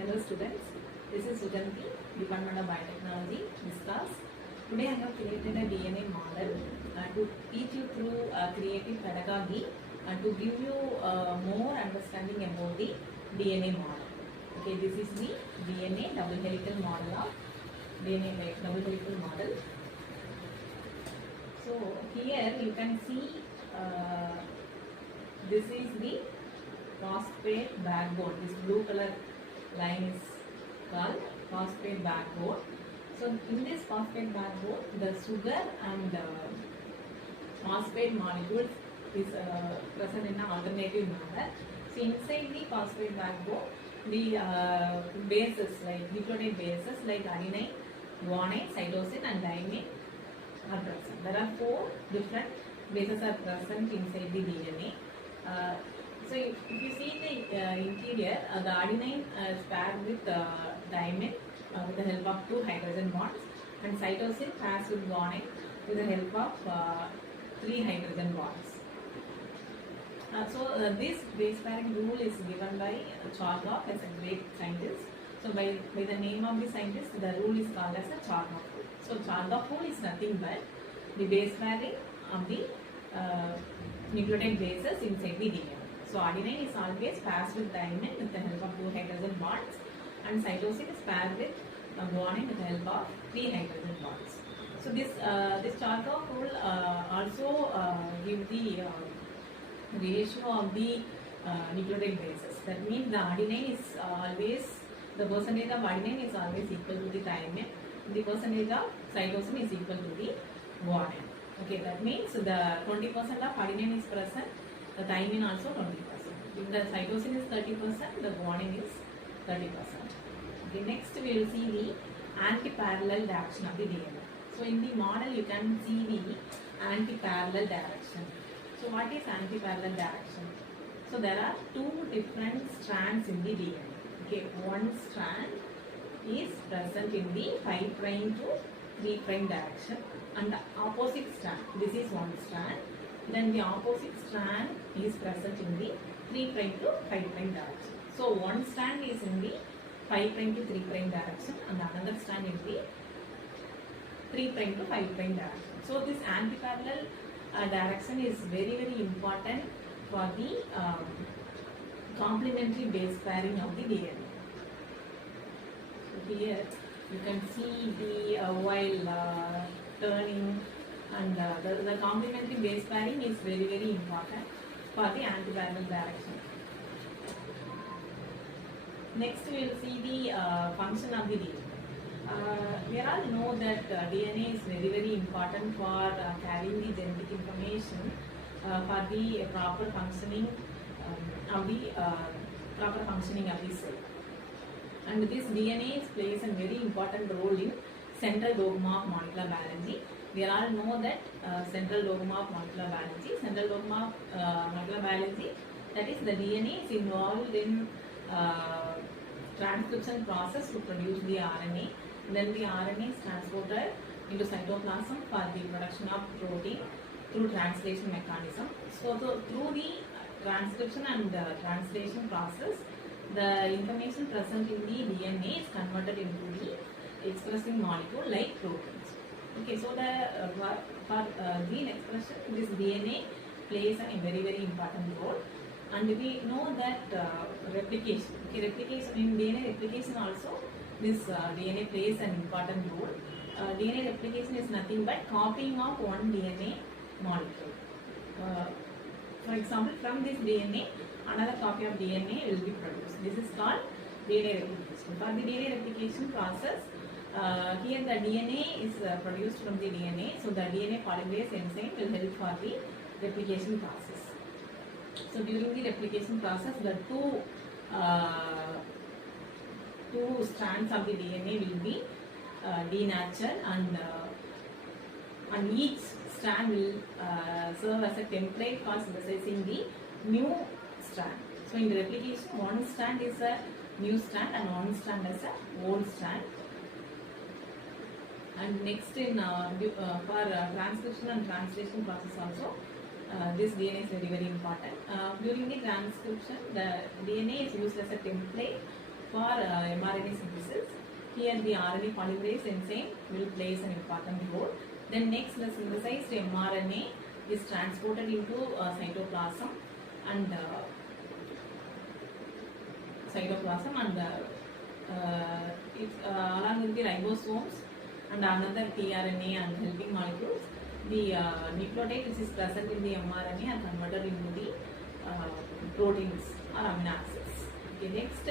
Hello students, this is Suganti, Department of Biotechnology, Discuss. Today I have created a DNA model to teach you through creative pedagogy and to give you more understanding about the DNA model. Okay, this is the DNA double helical model of DNA double helical model. So here you can see this is the phosphate backbone. This blue color line is called phosphate backbone. So in this phosphate backbone, the sugar and phosphate molecules is present in an alternative manner. So inside the phosphate backbone, the bases like nucleotide bases like adenine, guanine, cytosine and thymine are present. There are 4 different bases are present inside the DNA. So if you see the interior, the adenine is paired with thymine with the help of 2 hydrogen bonds, and cytosine pairs with guanine with the help of 3 hydrogen bonds. So this base pairing rule is given by Chargaff as a great scientist. So by the name of the scientist, the rule is called as a Chargaff rule. So Chargaff rule is nothing but the base pairing of the nucleotide bases inside the DNA. So adenine is always paired with thymine with the help of 2 hydrogen bonds, and cytosine is paired with guanine with the help of 3 hydrogen bonds. So this Chargaff rule also gives the ratio of the nucleotide bases. That means the adenine is always, the percentage of adenine is always equal to the thymine. The percentage of cytosine is equal to the guanine. Okay, that means the 20% of adenine is present, the thymine also 20%. If the cytosine is 30%, the guanine is 30%. Okay, next we will see the anti-parallel direction of the DNA. So in the model you can see the anti-parallel direction. So what is anti-parallel direction? So there are 2 different strands in the DNA. Okay, one strand is present in the 5' to 3' direction, and the opposite strand, this is one strand, then the opposite strand is present in the 3' to 5' direction. So one strand is in the 5' to 3' direction and another strand in the 3' to 5' direction. So this anti-parallel direction is very important for the complementary base pairing of the DNA. So here you can see the while turning, and the complementary base pairing is very important for the anti-parallel direction. Next we will see the function of the DNA. We all know that DNA is very important for carrying the genetic information for the proper functioning of the cell. And this DNA plays a very important role in central dogma of molecular biology. We all know that central dogma of molecular biology, that is the DNA is involved in transcription process to produce the RNA. Then the RNA is transported into cytoplasm for the production of protein through translation mechanism. So through the transcription and the translation process, the information present in the DNA is converted into the expressing molecule like proteins. Okay, so for gene expression, this DNA plays a very important role, and we know that replication. Okay, replication in DNA replication also, this DNA plays an important role. DNA replication is nothing but copying of one DNA molecule. For example, from this DNA, another copy of DNA will be produced. This is called DNA replication. For the DNA replication process, here the DNA is produced from the DNA. So the DNA polymerase enzyme will help for the replication process. So during the replication process, the two strands of the DNA will be denatured, and each strand will serve as a template for synthesizing the new strand. So in the replication, one strand is a new strand and one strand is a old strand. And next in for transcription and translation process also, this DNA is very important. During the transcription, the DNA is used as a template for mRNA synthesis. Here the RNA polymerase enzyme will play an important role. Then next, the synthesized mRNA is transported into cytoplasm and along with the ribosomes and another tRNA and helping molecules, the nucleotide which is present in the mRNA are converted into the proteins or amino acids. Okay, next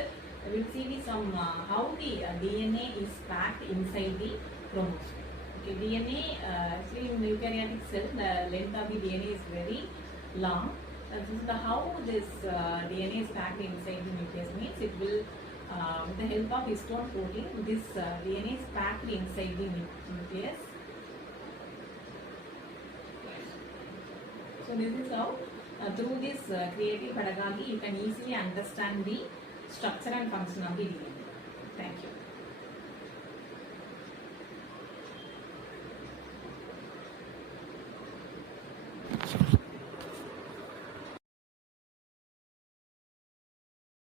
we will see some how the DNA is packed inside the chromosome. Okay, DNA actually in eukaryotic cell the length of the DNA is very long. This is how this DNA is packed inside the nucleus means it will with the help of histone protein this DNA is packed inside the nucleus. So this is how through this creative pedagogy you can easily understand the structure and function of the DNA. Thank you.